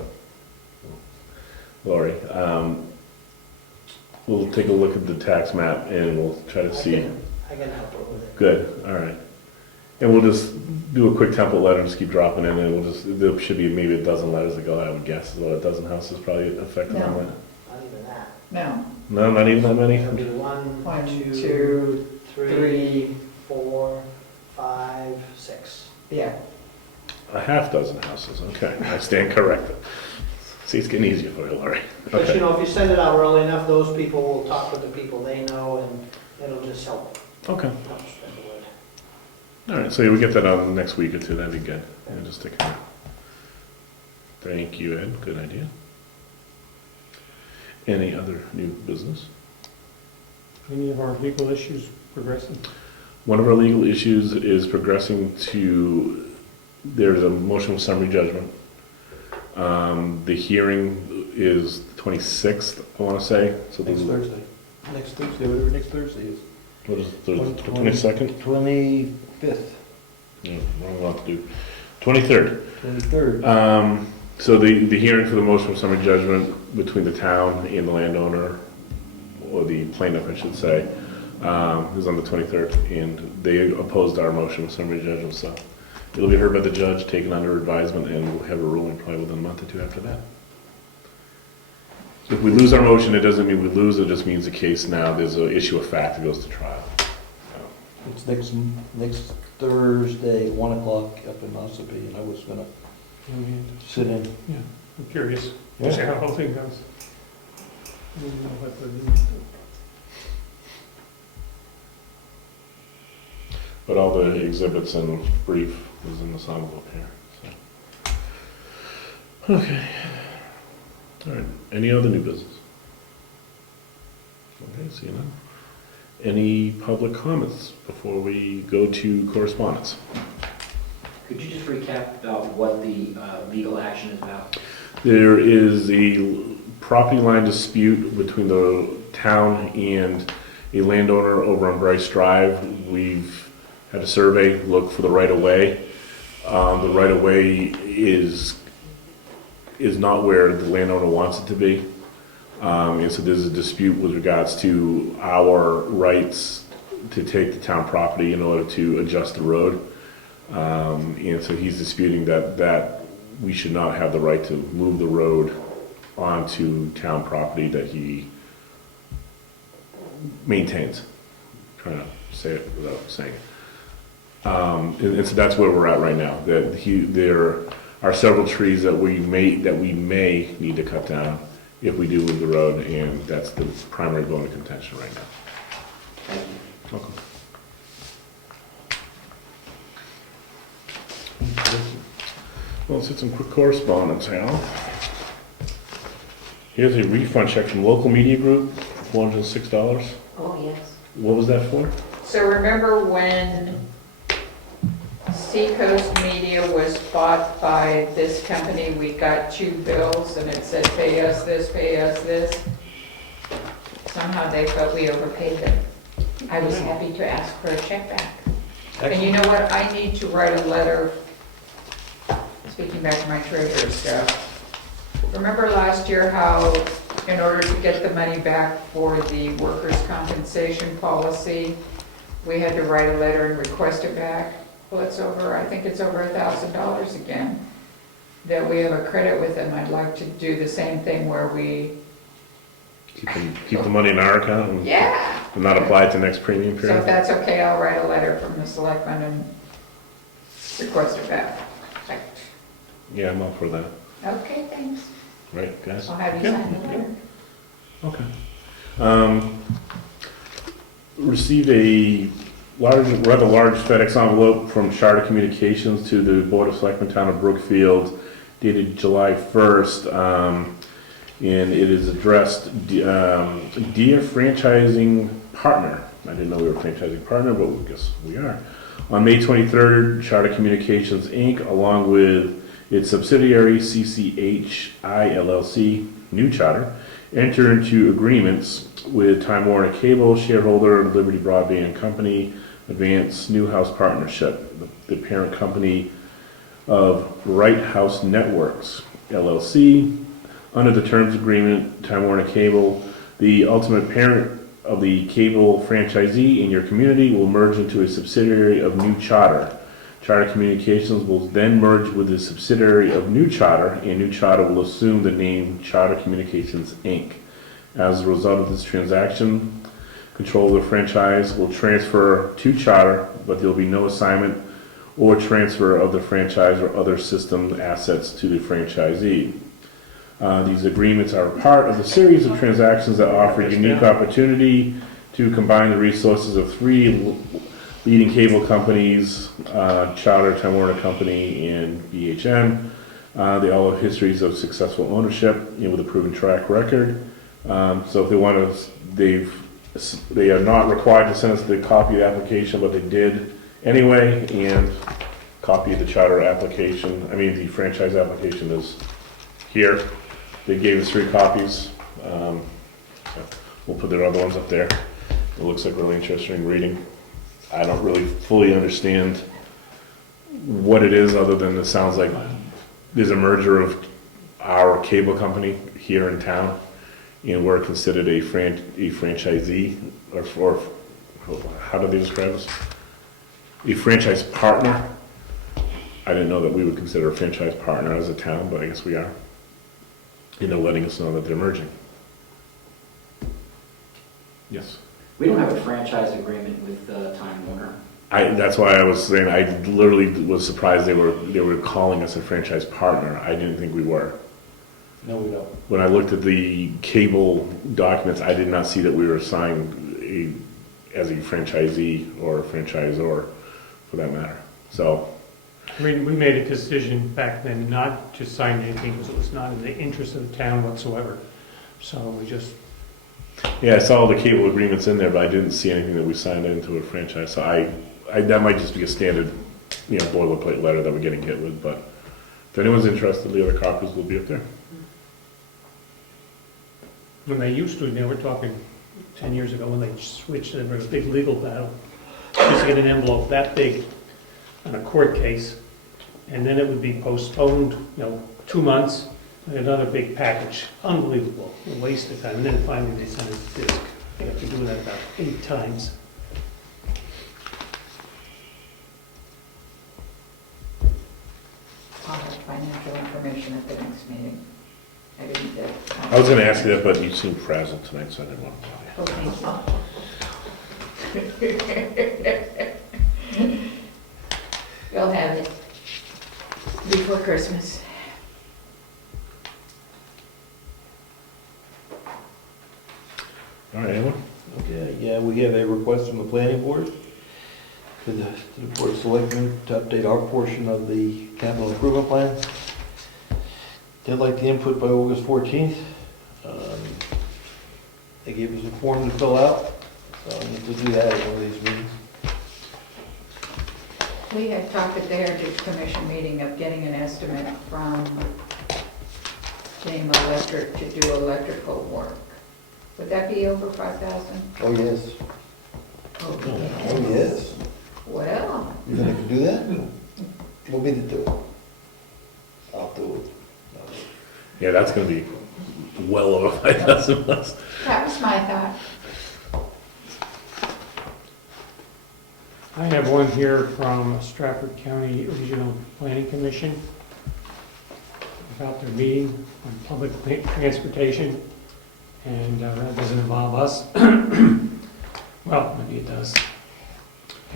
Lori, we'll take a look at the tax map and we'll try to see. I can help her with it. Good, all right. And we'll just do a quick template letter and just keep dropping in, and there should be maybe a dozen letters that go, I would guess, is what a dozen houses probably affected on that. Not even that. No. No, not even that many? It'll be one, One, two, two, three, 4, 5, 6. Yeah. A half dozen houses, okay, I stand corrected. See, it's getting easier for you, Lori. But Okay. if you send it out early enough, those people will talk with the people they know, and it'll just help Okay, spread the word. all right, so we get that on next week or two, that'd be good. Yeah, just take care. Thank you, Ed, good idea. Any other new business? Any of our legal issues progressing? One of our legal issues is progressing to, there's a motion of summary judgment. The hearing is the 26th, I want to say. So Next Thursday. Next Thursday, whatever next Thursday is. What is it, Thursday, 22nd? 25th, Yeah, wrong month, dude. 23rd. 23rd. So the hearing for the motion of summary judgment between the town and the landowner, or the plaintiff, I should say, is on the 23rd, and they opposed our motion of summary judgment, so it'll be heard by the judge, taken under advisement, and we'll have a ruling probably within a month or two after that. So if we lose our motion, it doesn't mean we lose, it just means the case now, there's an issue of fact that goes to trial. It's next Thursday, 1 o'clock up in Ossipee, and I was gonna sit in. Yeah, I'm curious. Yeah. See how the whole thing goes. I don't know what the- But all the exhibits and brief was in this envelope here, so. Okay. All right, any other new business? Okay, see you now. Any public comments before we go to correspondence? Could you just recap about what the legal action is about? There is a property line dispute between the town and a landowner over on Bryce Drive. We've had a survey look for the right-of-way. The right-of-way is not where the landowner wants it to be. And so there's a dispute with regards to our rights to take the town property in order to adjust the road. And so he's disputing that we should not have the right to move the road onto town property that he maintains. I'm trying to say it without saying it. And so that's where we're at right now. There are several trees that we may need to cut down if we do move the road, and that's the primary bone of contention right now. Thank you. Welcome. Well, let's hit some quick correspondence, Hal. Here's a refund check from local media group, $406. Oh, yes. What was that for? So remember when Seacoast Media was bought by this company, we got 2 bills and it said, pay us this, pay us this. Somehow they felt we overpaid them. I was happy to ask for a check back. And you know what, I need to write a letter, speaking back to my treasurer's stuff. Remember last year how, in order to get the money back for the workers' compensation policy, we had to write a letter and request it back? Well, I think it's over $1,000 again, that we have a credit with them. I'd like to do the same thing where we, Keep the money in our account and yeah. and not apply it to next premium So period? if that's okay, I'll write a letter from the selectmen and request it back. Yeah, I'm up for that. Okay, thanks. Right, guys? I'll have you sign the letter. Okay. Received a rather large FedEx envelope from Charter Communications to the Board of Selectmen Town of Brookfield dated July 1st. And it is addressed, Dear Franchising Partner. I didn't know we were a franchising partner, but I guess we are. On May 23rd, Charter Communications, Inc., along with its subsidiary CCHI LLC, New Charter, enter into agreements with Time Warner Cable, shareholder Liberty Broadband Company, Advanced Newhouse Partnership, the parent company of Right House Networks, LLC. Under the terms agreement, Time Warner Cable, the ultimate parent of the cable franchisee in your community, will merge into a subsidiary of New Charter. Charter Communications will then merge with the subsidiary of New Charter, and New Charter will assume the name Charter Communications, Inc. As a result of this transaction, control of the franchise will transfer to Charter, but there will be no assignment or transfer of the franchise or other system assets to the franchisee. These agreements are part of a series of transactions that offer unique opportunity to combine the resources of 3 leading cable companies, Charter, Time Warner Company, and BHN. They all have histories of successful ownership with a proven track record. So if they want to, they are not required to send us the copy of the application, but they did anyway, and copy of the charter application, the franchise application is here. They gave us 3 copies. So we'll put their other ones up there. It looks like really interesting reading. I don't really fully understand what it is, other than it sounds like there's a merger of our cable company here in town, and we're considered a franchisee, or how do they describe us? A franchise partner. I didn't know that we would consider a franchise partner as a town, but I guess we are. And they're letting us know that they're merging. Yes. We don't have a franchise agreement with Time Warner. That's why I was saying, I literally was surprised they were calling us a franchise partner. I didn't think we were. No, we don't. When I looked at the cable documents, I did not see that we were assigned as a franchisee or a franchisor, for that matter. So. We made a decision back then not to sign anything because it was not in the interest of the town whatsoever. So we just... Yeah, I saw all the cable agreements in there, but I didn't see anything that we signed into a franchise. So that might just be a standard, boilerplate letter that we're getting hit with. But if anyone's interested, the other copies will be up there. When they used to, they were talking 10 years ago when they switched, there was a big legal battle. Just to get an envelope that big on a court case, and then it would be postponed, 2 months, and another big package. Unbelievable, a waste of time. And then finally they sent us a disc. They have to do that about 8 times. information at the next meeting. I didn't get. I was gonna ask you that, but you seem frazzled tonight, so I didn't want to bother you. Oh, thank you. You'll have it before Christmas. All right, anyone? Okay, yeah, we have a request from the planning board to the board of selectmen to update our portion of the capital improvement plan. They'd like the input by August 14th. They gave us a form to fill out, so I need to do that at one of these meetings. We had talked at the Heritage Commission meeting of getting an estimate from Game Electric to do electrical work. Would that be over 5,000? Oh, yes. Oh, Oh, yes. Well, You think I can do that? Want me to do it? I'll do it. Yeah, that's gonna be well over 5,000 less. that was my thought. I have one here from Stratford County Regional Planning Commission about their meeting on public transportation, and that doesn't involve us. Well, maybe it does.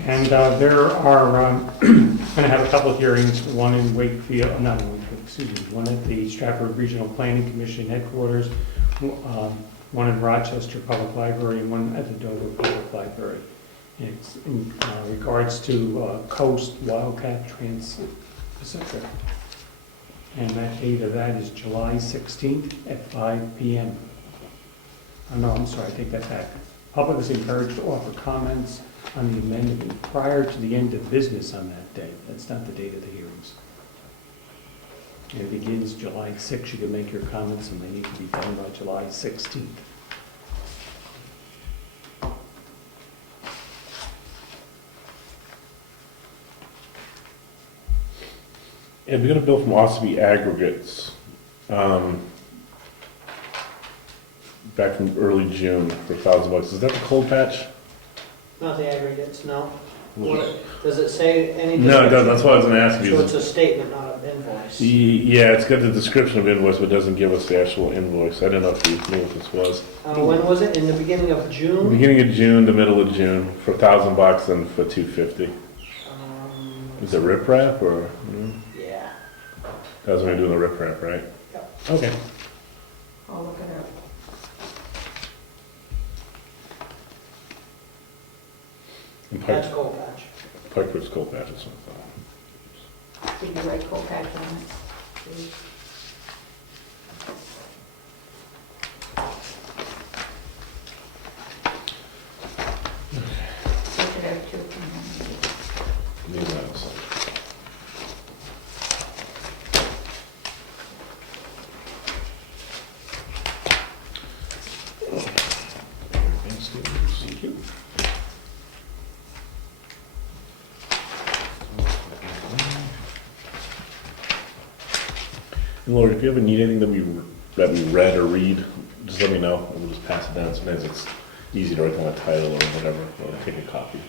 And there are, going to have a couple of hearings, one in Wakefield, not in Wakefield, excuse me, one at the Stratford Regional Planning Commission headquarters, one in Rochester Public Library, and one at the Dover Public Library. It's in regards to Coast Wildcat Trans-Pacific. And that date of that is July 16th at 5 p.m. Oh, no, I'm sorry, I take that back. Public is encouraged to offer comments on the amendment prior to the end of business on that day. That's not the date of the hearings. It begins July 6th. You can make your comments, and they need to be done by July 16th. And we're gonna bill from Ossipee Aggregates, back from early June for $1,000. Is that the cold patch? Not the aggregates, no. What, does it say any? No, it doesn't. That's why I was gonna ask you. So it's a statement, not an invoice. Yeah, it's got the description of invoice, but doesn't give us the actual invoice. I didn't know if you knew what this was. When was it? In the beginning of June? Beginning of June, the middle of June, for $1,000 and for $250. Is it riprap or? Yeah. That was when we were doing the riprap, right? Yep. Okay. I'll look it up. And That's Coal Patch. Piper's cold patch is something. Did you write coal patch on it? Please? I should have two from These items. Thank you. And Lord, if you ever need anything that we read or read, just let me know, and we'll just pass it down. Sometimes it's easy to write down a title or whatever, or take a copy.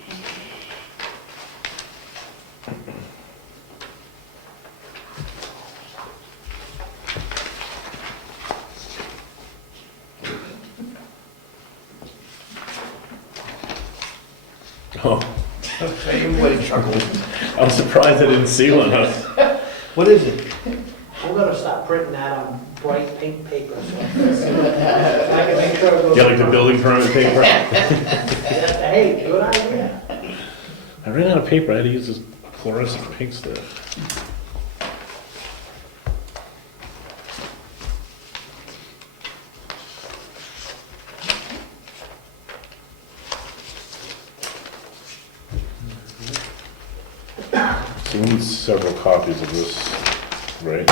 Oh, Everybody chuckled. I was surprised I didn't see one. What is it? I'm gonna stop printing that on bright pink paper. So I can make sure it goes. Yeah, like the building permit paper. Hey, good idea. I ran out of paper. I had to use this fluorescent pink stuff. So we need several copies of this, right?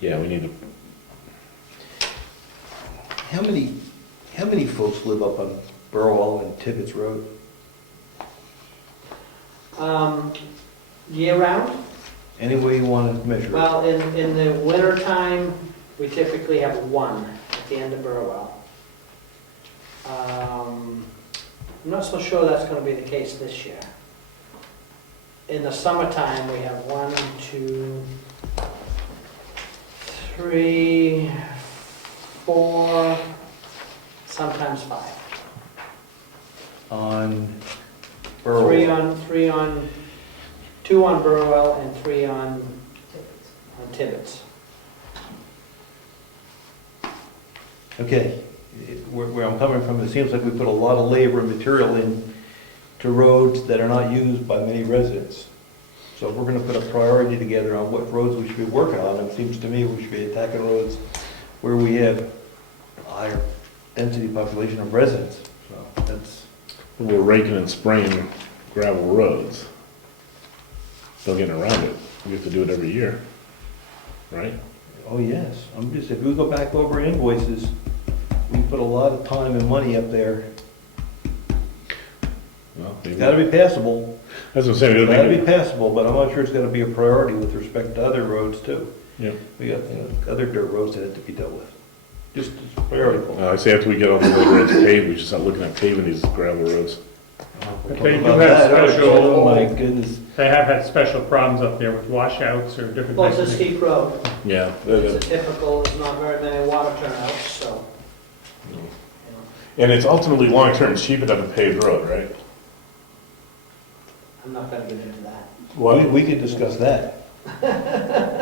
Yeah, we need to. How many folks live up on Burwell and Tibbetts Road? Year round? Any way you want to measure it? Well, in the winter time, we typically have one at the end of Burwell. I'm not so sure that's gonna be the case this year. In the summertime, we have 1, 2, 3, 4, sometimes 5. On Three Burrow. on, 2 on Burwell and 3 on Tibbetts. Okay, where I'm coming from, it seems like we put a lot of labor and material in to roads that are not used by many residents. So if we're gonna put a priority together on what roads we should be working on, it seems to me we should be attacking roads where we have a higher density population of residents. So that's, We're raking and spraying gravel roads. Still getting around it. We have to do it every year, right? oh yes, I'm just, if we go back over invoices, we put a lot of time and money up there. Well, It's maybe. gotta be passable. That's what I'm saying. We It's gotta gotta make be passable, but I'm not sure it's gonna be a priority with respect to other roads too. Yeah. We got, other dirt roads that have to be dealt with. Just as priority. I say after we get all the roads paved, we should start looking at paving these gravel roads. But they do have Oh special, my goodness. they have had special problems up there with washouts or different Well, types it's a of things. steep road. Yeah. It's a typical, there's not very many water turnouts, so, you know. And it's ultimately long-term cheaper than a paved road, right? I'm not gonna get into that. We could discuss that.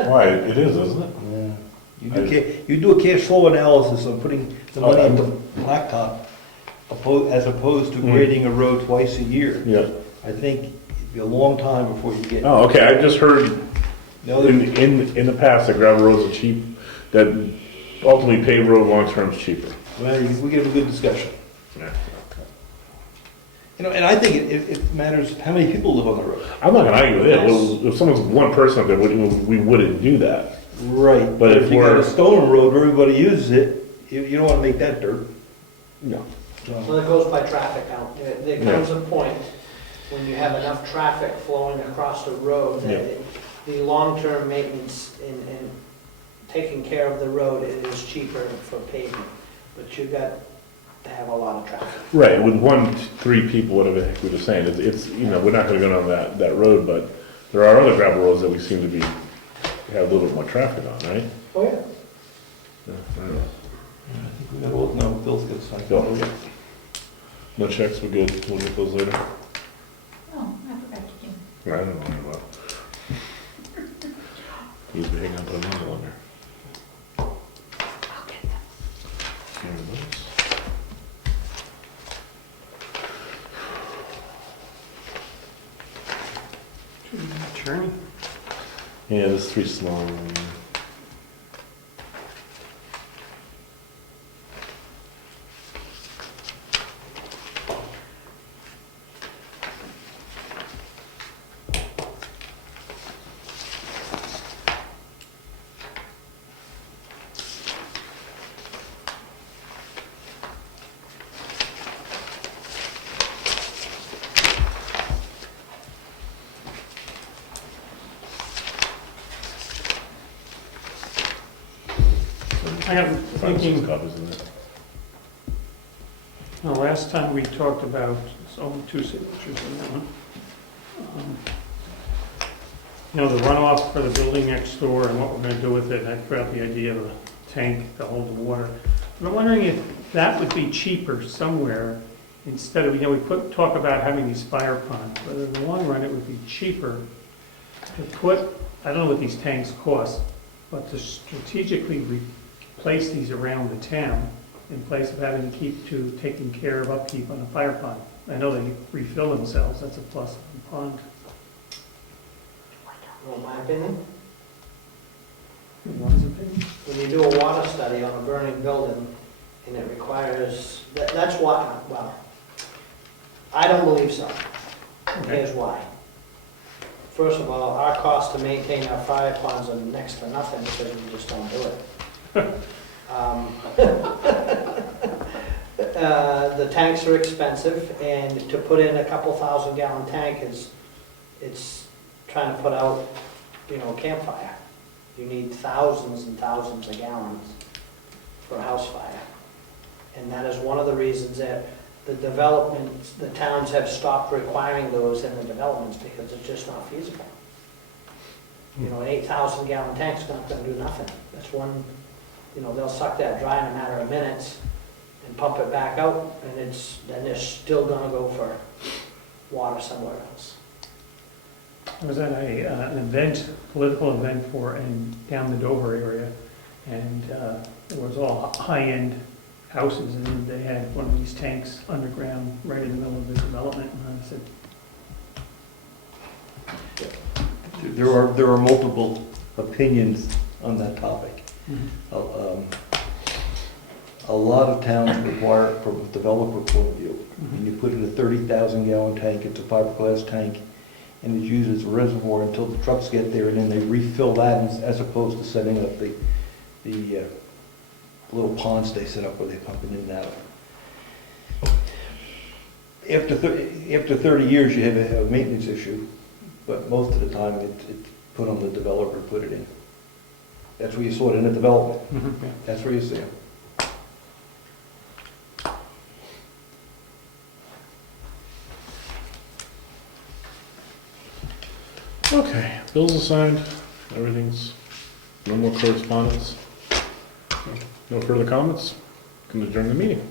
Why? It is, isn't it? Yeah. You do a cash flow analysis on putting the money into blacktop as opposed to grading a road twice a year. Yeah. I think it'd be a long time before you get. Oh, okay. I just heard The other- in the past that gravel roads are cheap, that ultimately paved road long-term is cheaper. Well, we get a good discussion. Yeah. You know, and I think it matters how many people live on the road. I'm not gonna argue with it. If someone's one person up there, we wouldn't do that. Right. But if if you got we're- a stone road where everybody uses it, you don't wanna make that dirt. No. Well, it goes by traffic count. There comes a point when you have enough traffic flowing across the road that the long-term maintenance and taking care of the road is cheaper for paving. But you got to have a lot of traffic. Right, with 1, 3 people, whatever the heck we were saying, it's, we're not gonna go down that road, but there are other gravel roads that we seem to have a little bit more traffic on, right? Oh, yeah. Yeah, I don't know. I think we got all, no, Bill's got signed. Go. No checks, we're good, we'll get those later. Oh, I forgot to do. I don't know about. He's been hanging out on another one there. I'll get them. Here it is. Attorney? Yeah, there's 3 small. I got thinking, Copies in there. the last time we talked about, it's only 2 signatures on that one. The runoff for the building next door and what we're gonna do with it, I threw out the idea of a tank to hold the water. But I'm wondering if that would be cheaper somewhere, instead of, we talk about having these fire ponds, but in the long run, it would be cheaper to put, I don't know what these tanks cost, but to strategically place these around the town in place of having to keep taking care of upkeep on a fire pond. I know they refill themselves, that's a plus on the pond. Well, my opinion, In one's opinion. when you do a water study on a burning building, and it requires, that's why, well, I don't believe so. Here's why. First of all, our cost to maintain our fire ponds are next to nothing because we just don't do it. The tanks are expensive, and to put in a couple 1,000-gallon tank it's trying to put out, a campfire. You need thousands and thousands of gallons for a house fire. And that is one of the reasons that the developments, the towns have stopped requiring those in the developments because it's just not feasible. You know, an 8,000 gallon tank's not gonna do nothing. That's one, you know, they'll suck that dry in a matter of minutes and pump it back out, and then they're still gonna go for water somewhere else. I was at an event, political event down the Dover area, and it was all high-end houses, and they had one of these tanks underground right in the middle of the development, and I said, There are multiple opinions on that topic. A lot of towns require, from a developer point of view, when you put in a 30,000 gallon tank, it's a fiberglass tank, and it's used as a reservoir until the trucks get there, and then they refill that as opposed to setting up the little ponds they set up where they pump it in and out. After 30 years, you have a maintenance issue, but most of the time it's put on the developer to put it in. That's where you saw it in the development. That's where you see it. Okay, bills assigned, everything's, no more correspondence. No further comments? Can adjourn the meeting.